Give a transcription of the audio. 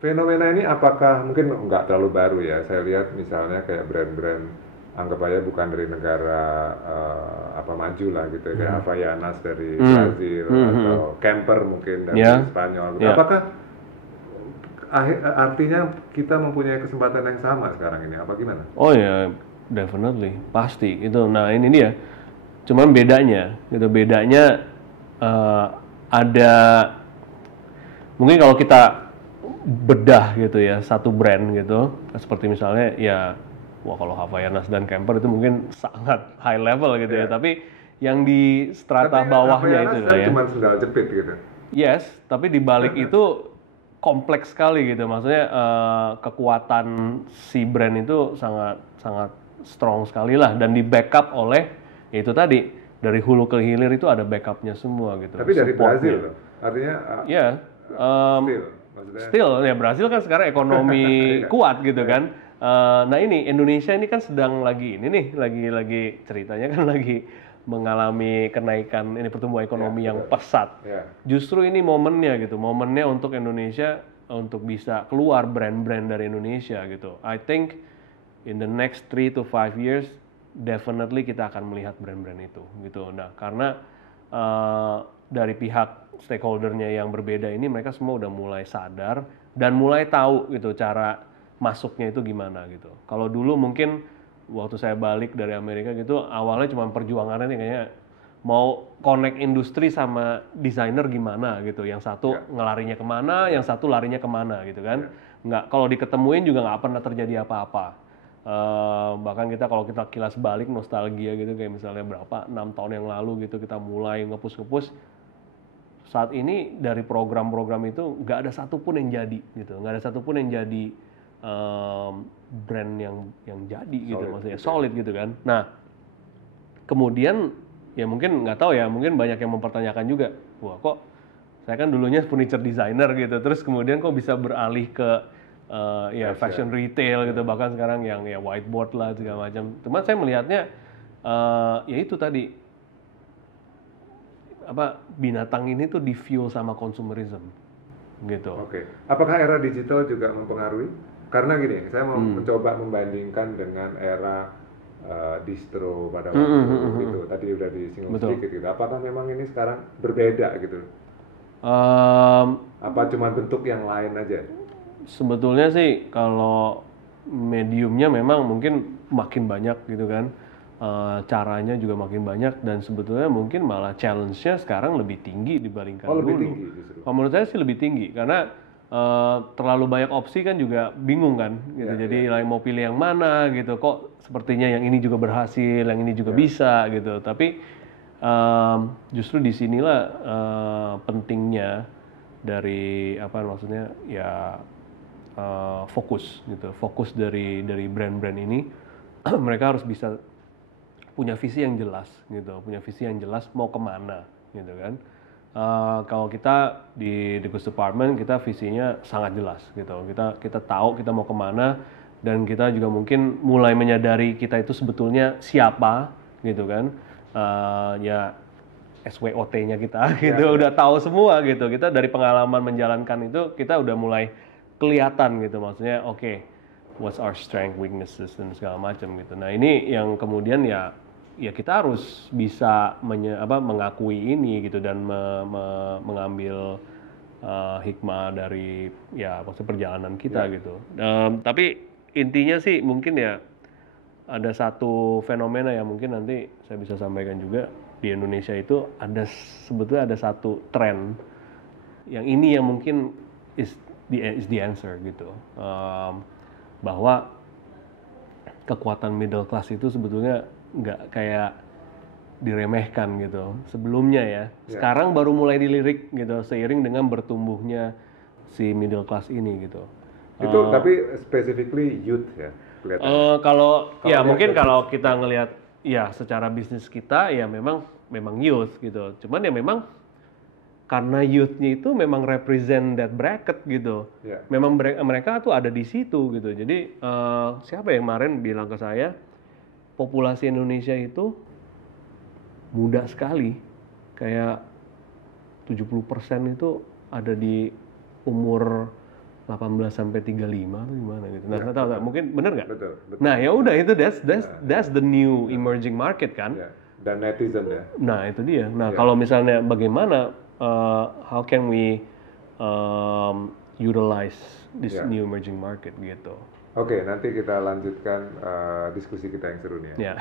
fenomena ini apakah mungkin nggak terlalu baru ya? Saya lihat misalnya kayak brand-brand anggap aja bukan dari negara apa maju lah gitu ya, kayak Havaianas dari Brazil atau Camper mungkin dari Ya, Spanyol. ya. Apakah artinya kita mempunyai kesempatan yang sama sekarang ini? Apa gimana? Oh ya, definitely, pasti itu. Nah ini dia. Cuman bedanya, gitu. Bedanya eh, ada mungkin kalau kita bedah gitu ya satu brand gitu, seperti misalnya ya, wah kalau Havaianas dan Camper itu mungkin sangat high level gitu ya. Ya. Tapi yang di Tapi strata bawahnya itu Havaianas lah kan ya. cuma sendal jepit gitu. Yes, tapi di balik itu kompleks sekali gitu. Maksudnya kekuatan si brand itu sangat sangat strong sekali lah dan di backup oleh ya itu tadi dari hulu ke hilir itu ada backupnya semua gitu, Tapi dari Brazil supportnya. loh. Artinya Ya, still maksudnya still ya Brasil kan sekarang ekonomi iya. kuat gitu Iya. kan. Nah ini Indonesia ini kan sedang lagi ini nih, lagi ceritanya kan lagi mengalami kenaikan ini pertumbuhan Iya, ekonomi yang betul. pesat. Iya. Justru ini momennya gitu, momennya untuk Indonesia untuk bisa keluar brand-brand dari Indonesia gitu. I think in the next 3 to 5 years definitely kita akan melihat brand-brand itu gitu. Nah, karena dari pihak stakeholdernya yang berbeda ini mereka semua udah mulai sadar dan mulai tahu gitu cara masuknya itu gimana gitu. Kalau dulu mungkin waktu saya balik dari Amerika gitu awalnya cuma perjuangannya nih kayaknya mau connect industri sama desainer gimana gitu. Yang Iya. satu ngelarinya kemana, yang satu larinya kemana gitu kan. Iya. Nggak, kalau diketemuin juga nggak pernah terjadi apa-apa. Bahkan kita kalau kita kilas balik nostalgia gitu kayak misalnya berapa 6 tahun yang lalu gitu kita mulai ngepus saat ini dari program-program itu nggak ada satupun yang jadi gitu, nggak ada satupun yang jadi brand yang jadi gitu, Solid maksudnya gitu ya. solid gitu kan. Nah kemudian ya mungkin nggak tahu ya, mungkin banyak yang mempertanyakan juga, wah kok saya kan dulunya furniture designer gitu, terus kemudian kok bisa beralih ke ya fashion retail gitu, bahkan sekarang yang ya whiteboard lah segala macam. Cuman saya melihatnya ya itu tadi apa binatang ini tuh di fuel sama consumerism gitu. Oke. Apakah era digital juga mempengaruhi? Karena gini, saya mau mencoba membandingkan dengan era distro pada waktu itu. Tadi udah disinggung Betul. sedikit gitu. Apakah memang ini sekarang berbeda gitu? Em, Apa cuma bentuk yang lain aja? Sebetulnya sih kalau mediumnya memang mungkin makin banyak gitu kan. Caranya juga makin banyak dan sebetulnya mungkin malah challenge-nya sekarang lebih tinggi dibandingkan Oh, lebih dulu. tinggi justru. Kalau menurut saya sih lebih tinggi karena terlalu banyak opsi kan juga bingung kan gitu. Ya, Jadi ya. mau pilih yang mana gitu. Kok sepertinya yang ini juga berhasil, yang ini juga bisa gitu. Tapi justru disinilah pentingnya dari apa maksudnya ya fokus gitu, fokus dari brand-brand ini mereka harus bisa punya visi yang jelas gitu, punya visi yang jelas mau kemana gitu kan. Kalau kita di Goods Department kita visinya sangat jelas gitu, kita tahu kita mau kemana dan kita juga mungkin mulai menyadari kita itu sebetulnya siapa gitu kan. Ya SWOT-nya kita gitu udah tahu semua gitu, kita dari pengalaman menjalankan itu kita udah mulai kelihatan gitu, maksudnya oke, what's our strength, weaknesses dan segala macam gitu. Nah ini yang kemudian ya kita harus bisa mengakui ini gitu dan mengambil hikmah dari ya maksud perjalanan kita Ya. gitu. Tapi intinya sih mungkin ya ada satu fenomena yang mungkin nanti saya bisa sampaikan juga di Indonesia itu sebetulnya ada satu tren yang ini yang mungkin is the answer gitu. Bahwa kekuatan middle class itu sebetulnya nggak kayak diremehkan gitu sebelumnya ya. Ya. Sekarang baru mulai dilirik gitu seiring dengan bertumbuhnya si middle class ini gitu. Itu tapi specifically youth ya kelihatannya. Kalau ya Kalau lihat mungkin dari kalau kita ngelihat ya secara bisnis kita ya memang youth gitu. Cuman ya memang karena youthnya itu memang represent that bracket gitu. ya. Memang mereka tuh ada di situ gitu. Jadi siapa yang kemarin bilang ke saya populasi Indonesia itu muda sekali. Kayak 70% itu ada di umur 18 sampai 35 atau gimana gitu. Nah, nggak tahu, mungkin bener nggak? Betul, betul. Nah, ya udah itu that's the new emerging market kan. Ya. Dan netizen ya. Nah, itu dia. Nah, kalau misalnya bagaimana how can we utilize this new emerging market gitu. Oke, nanti kita lanjutkan diskusi kita yang seru nih ya. Ya.